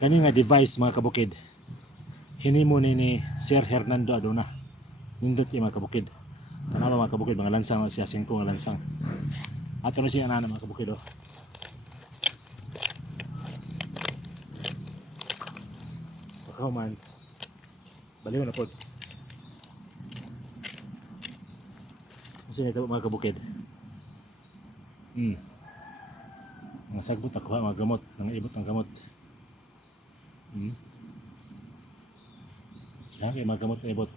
Kani nga device mga kabukid, hinimo ni Sir Hernando Aduna. Nindot kay mga kabukid. Tanawa mga kabukid, mga lansang siya, 5 nga lansang. Ato na siya ana mga kabukid oh. Pagkahuman, baliw na pod. Kasi nito mga kabukid. Mga sagbot ako mga gamot, mga ibot ng gamot. Yan kay mga gamot na ibot.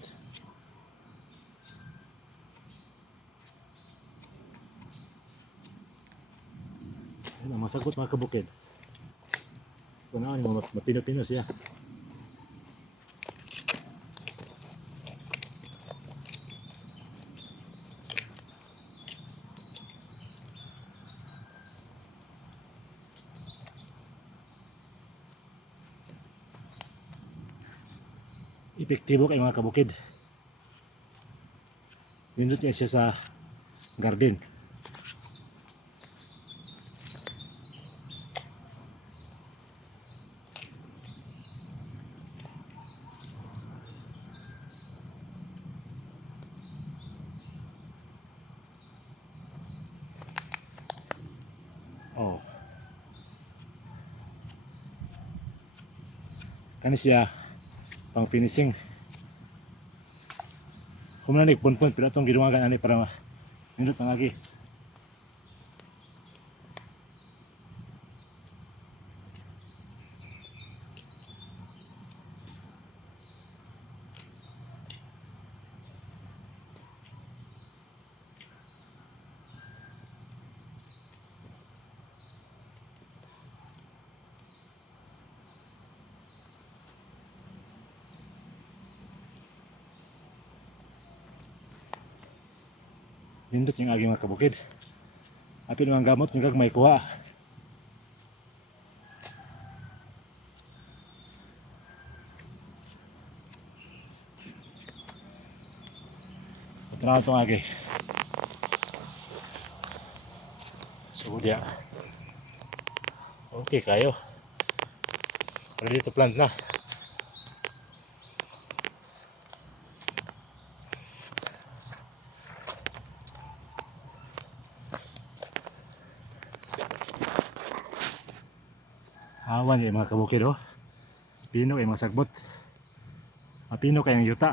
Yan ang mga sagbot mga kabukid. Kung ano yung mapino-pino siya. Epektibo kay mga kabukid. Nindot niya siya sa garden. Oh. Kani siya pang finishing. Kung na nagpunpun, pero itong ginuwagan ani para nindot ang lagi. Nindot yung agi mga kabukid. Apil mga gamot yung gagmay kuha. Ito na itong agi. So dia. Okay kayo. Ready to plant na. Awan yung mga kabukid oh. Pino yung mga sagbot. Mapino kayang yuta.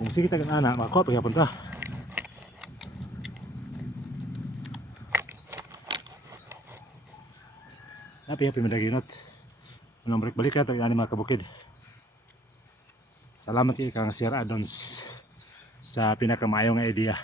Kung sige tagang anak, makakuha pagyapon ta. Happy madaginot. Unang balik ka tayo mga kabukid. Salamat kay kang Sir Adons sa pinakamayong idea.